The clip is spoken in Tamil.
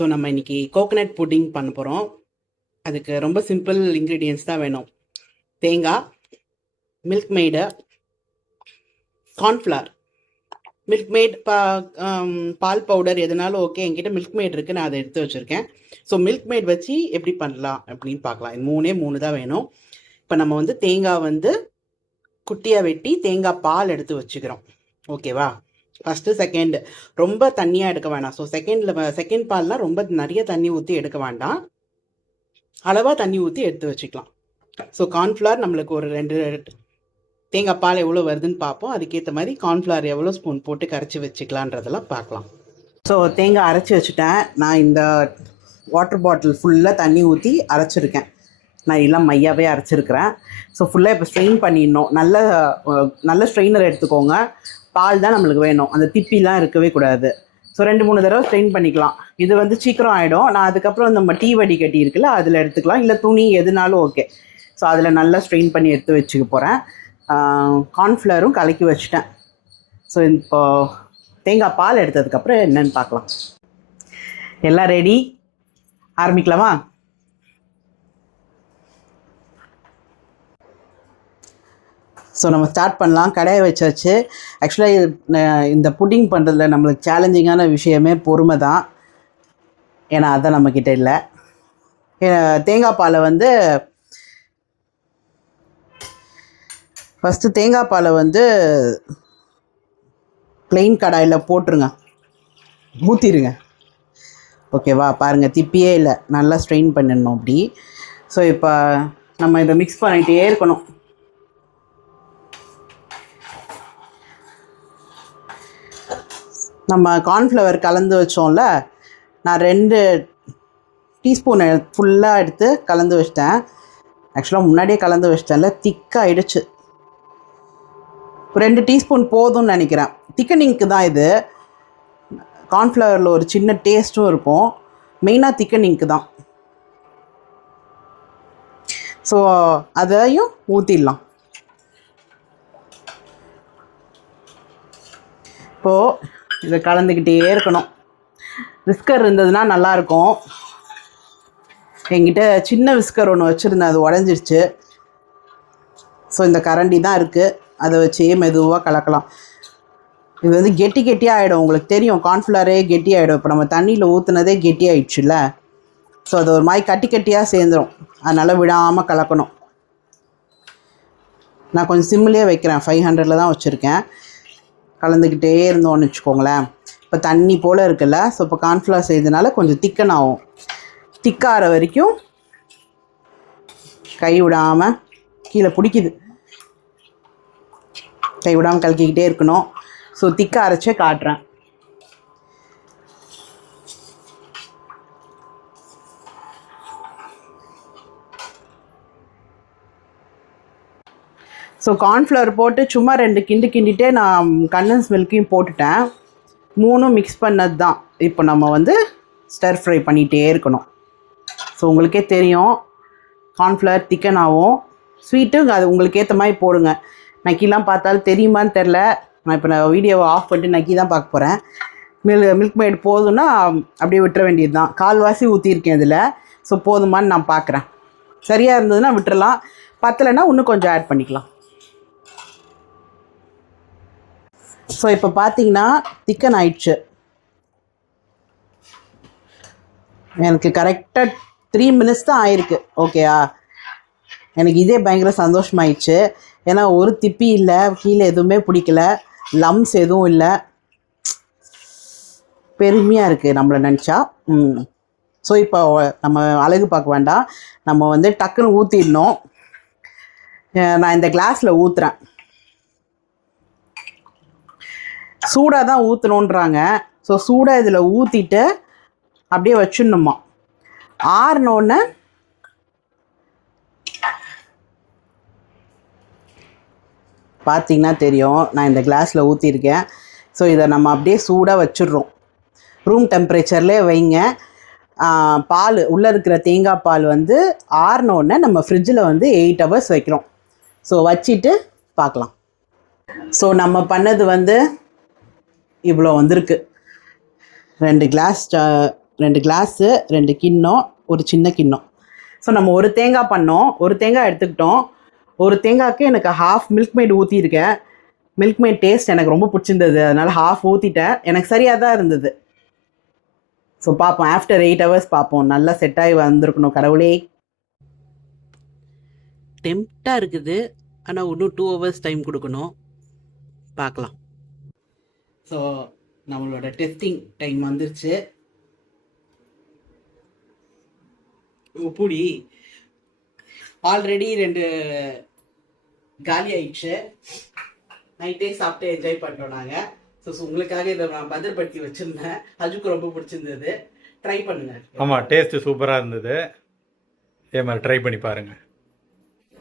ஸோ நம்ம இன்றைக்கி கோகனட் புட்டிங் பண்ண போகிறோம். அதுக்கு ரொம்ப சிம்பிள் இன்க்ரீடியன்ஸ் தான் வேணும். தேங்காய், Milkmaid, cornflour. Milkmaid பால் பவுடர் எதுனாலும் ஓகே. என்கிட்ட மில்க் மேட் இருக்குது, நான் அதை எடுத்து வச்சுருக்கேன். ஸோ மில்க் மேட் வச்சு எப்படி பண்ணலாம் அப்படின்னு பார்க்கலாம். இது மூணு தான் வேணும். இப்போ நம்ம வந்து தேங்காய் வந்து குட்டியாக வெட்டி தேங்காய் பால் எடுத்து வச்சுக்கிறோம். ஓகேவா? ஃபஸ்ட்டு செகண்ட் ரொம்ப தண்ணியாக எடுக்க வேண்டாம். ஸோ செகண்ட் பால்லாம் ரொம்ப நிறைய தண்ணி ஊற்றி எடுக்க வேண்டாம். அளவாக தண்ணி ஊற்றி எடுத்து வச்சுக்கலாம். ஸோ கார்ன்ஃப்ளவர் நம்மளுக்கு ஒரு 2 தேங்காய் பால் எவ்வளோ வருதுன்னு பார்ப்போம். அதுக்கேற்ற மாதிரி கார்ன்ஃப்ளவர் எவ்வளோ ஸ்பூன் போட்டு கரைச்சி வச்சுக்கலான்றதெல்லாம் பார்க்கலாம். ஸோ தேங்காய் அரைச்சி வச்சுட்டேன். நான் இந்த வாட்டர் பாட்டில் ஃபுல்லாக தண்ணி ஊற்றி அரைச்சிருக்கேன். நான் எல்லாம் மையாவே அரைச்சிருக்கிறேன். ஸோ ஃபுல்லாக இப்போ ஸ்ட்ரெயின் பண்ணிடணும். நல்ல ஸ்ட்ரெயினர் எடுத்துக்கோங்க. பால் தான் நம்மளுக்கு வேணும், அந்த திப்பிலாம் இருக்கவே கூடாது. ஸோ 2-3 தடவை ஸ்ட்ரெயின் பண்ணிக்கலாம். இது வந்து சீக்கிரம் ஆகிடும். நான் அதுக்கப்புறம் நம்ம டீ வடிகட்டி இருக்குல்ல, அதில் எடுத்துக்கலாம், இல்லை துணி எதுனாலும் ஓகே. ஸோ அதில் நல்லா ஸ்ட்ரெயின் பண்ணி எடுத்து வச்சுக்க போகிறேன். கார்ன்ஃப்ளவரும் கலக்கி வச்சுட்டேன். ஸோ இப்போ தேங்காய் பால் எடுத்ததுக்கப்புறம் என்னென்னு பார்க்கலாம். எல்லாம் ரெடி, ஆரம்பிக்கலாமா? ஸோ நம்ம ஸ்டார்ட் பண்ணலாம். கடாயை வச்சாச்சு. ஆக்சுவலாக இந்த புட்டிங் பண்ணுறதுல நம்மளுக்கு சேலஞ்சிங்கான விஷயமே பொறுமை தான். ஏன்னா அதான் நம்மக்கிட்ட இல்லை. தேங்காய் பாலை வந்து ஃபஸ்ட்டு தேங்காய் பாலை வந்து ப்ளெயின் கடாயில் போட்டுருங்க, ஊற்றிடுங்க. ஓகேவா? பாருங்கள், திப்பியே இல்லை, நல்லா ஸ்ட்ரெயின் பண்ணிடணும் அப்படி. ஸோ இப்போ நம்ம இதை மிக்ஸ் பண்ணிகிட்டே இருக்கணும். நம்ம கார்ன்ஃப்ளவர் கலந்து வச்சோம்ல, நான் 2 டீஸ்பூன் ஃபுல்லாக எடுத்து கலந்து வச்சிட்டேன். ஆக்சுவலாக முன்னாடியே கலந்து வச்சிட்டேன்ல, திக்காகிடுச்சு. 2 டீஸ்பூன் போதும்னு நினைக்கிறேன். திக்கனிங்க்கு தான் இது. கார்ன்ஃப்ளவரில் ஒரு சின்ன டேஸ்ட்டும் இருக்கும். மெயினாக திக்கனிங்க்கு தான். ஸோ அதையும் ஊற்றிடலாம். இப்போது இதை கலந்துக்கிட்டே இருக்கணும். விஸ்கர் இருந்ததுன்னா நல்லாயிருக்கும். என்கிட்ட சின்ன விஸ்கர் ஒன்று வச்சுருந்தேன், அது உடஞ்சிருச்சு. ஸோ இந்த கரண்டி தான் இருக்குது, அதை வச்சே மெதுவாக கலக்கலாம். இது வந்து கெட்டியாக ஆகிடும். உங்களுக்கு தெரியும், கார்ன்ஃப்ளவரே கெட்டி ஆகிடும். இப்போ நம்ம தண்ணியில் ஊற்றுனதே கெட்டி ஆகிடுச்சுல்ல. ஸோ அது ஒரு மாதிரி கட்டியாக சேர்ந்துடும். அதனால் விடாமல் கலக்கணும். நான் கொஞ்சம் சிம்மிலே வைக்கிறேன், 500 தான் வச்சுருக்கேன். கலந்துக்கிட்டே இருந்தோன்னு வச்சுக்கோங்களேன். இப்போ தண்ணி போல் இருக்குல்ல. ஸோ இப்போ கார்ன்ஃப்ளவர் செய்ததுனால கொஞ்சம் திக்கன் ஆகும். திக்காகிற வரைக்கும் கை விடாமல், கீழே பிடிக்குது, கை விடாமல் கலக்கிக்கிட்டே இருக்கணும். ஸோ திக்காக அரைச்சே காட்டுறேன். ஸோ கார்ன்ஃப்ளவர் போட்டு சும்மா 2 கிண்டிட்டே நான் கண்டன்ஸ் மில்க்கையும் போட்டுட்டேன். 3 மிக்ஸ் பண்ணது தான். இப்போ நம்ம வந்து ஸ்டர் ஃப்ரை பண்ணிகிட்டே இருக்கணும். ஸோ உங்களுக்கே தெரியும், கார்ன்ஃப்ளவர் திக்கன் ஆகும். ஸ்வீட்டும் அது உங்களுக்கு ஏற்ற மாதிரி போடுங்க. நக்கிலாம் பார்த்தாலும் தெரியுமான்னு தெரில. நான் வீடியோவை ஆஃப் பண்ணிட்டு நக்கி தான் பார்க்க போகிறேன். மில்க் மேட் போதும்னா அப்படியே விட்டுற வேண்டியது தான். கால்வாசி ஊற்றிருக்கேன் இதில். ஸோ போதுமான்னு நான் பார்க்குறேன். சரியாக இருந்ததுன்னா விட்டுறலாம், பத்தலைன்னா இன்னும் கொஞ்சம் ஆட் பண்ணிக்கலாம். ஸோ இப்போ பார்த்தீங்கன்னா திக்கன் ஆயிடுச்சு. எனக்கு கரெக்டாக 3 மினிட்ஸ் தான் ஆயிருக்கு. ஓகேயா? எனக்கு இதே பயங்கர சந்தோஷமாயிடுச்சு. ஏன்னா ஒரு திப்பி இல்லை, கீழே எதுவுமே பிடிக்கல, லம்ஸ் எதுவும் இல்லை. பெருமையாக இருக்குது நம்மளை நினச்சா. ஸோ இப்போ நம்ம அழகு பார்க்க வேண்டாம், நம்ம வந்து டக்குன்னு ஊற்றிடணும். நான் இந்த கிளாஸில் ஊற்றுறேன். சூடாக தான் ஊற்றணுன்றாங்க. ஸோ சூடாக இதில் ஊற்றிட்டு அப்படியே வச்சிடணுமா. ஆறினோடனே பார்த்தீங்கன்னா தெரியும், நான் இந்த கிளாஸில் ஊற்றிருக்கேன். ஸோ இதை நம்ம அப்படியே சூடாக வச்சிடுறோம். ரூம் டெம்பரேச்சர்லேயே வைங்க. பால் உள்ளே இருக்கிற தேங்காய் பால் வந்து ஆறினோடனே நம்ம ஃப்ரிட்ஜில் வந்து 8 hours வைக்கிறோம். ஸோ வச்சுட்டு பார்க்கலாம். ஸோ நம்ம பண்ணது வந்து இவ்வளோ வந்திருக்கு. 2 கிளாஸ் 2 கிளாஸு 2 கிண்ணம் ஒரு சின்ன கிண்ணம். ஸோ நம்ம ஒரு தேங்காய் பண்ணோம், ஒரு தேங்காய் எடுத்துக்கிட்டோம். ஒரு தேங்காய்க்கு எனக்கு ஹாஃப் மில்க் மேட் ஊற்றிருக்கேன். மில்க் மேட் டேஸ்ட் எனக்கு ரொம்ப பிடிச்சிருந்தது, அதனால் ஹாஃப் ஊற்றிட்டேன். எனக்கு சரியாக தான் இருந்தது. ஸோ பார்ப்போம், ஆஃப்டர் 8 hours பார்ப்போம். நல்லா செட் ஆகி வந்திருக்கணும் கடவுளே. டெம்ப்டாக இருக்குது, ஆனால் இன்னும் 2 hours டைம் கொடுக்கணும். பார்க்கலாம். ஸோ நம்மளோட டெஸ்டிங் டைம் வந்துருச்சு. உப்புடி ஆல்ரெடி 2 காலி ஆயிடுச்சு. நைட்டே சாப்பிட்டு என்ஜாய் பண்ணுறோம் நாங்கள். ஸோ உங்களுக்காக இதை நான் பத்திரப்படுத்தி வச்சுருந்தேன். அஜுக்கு ரொம்ப பிடிச்சிருந்தது. ட்ரை பண்ணுங்க. ஆமாம், டேஸ்ட்டு சூப்பராக இருந்தது. இதே மாதிரி ட்ரை பண்ணி பாருங்கள்.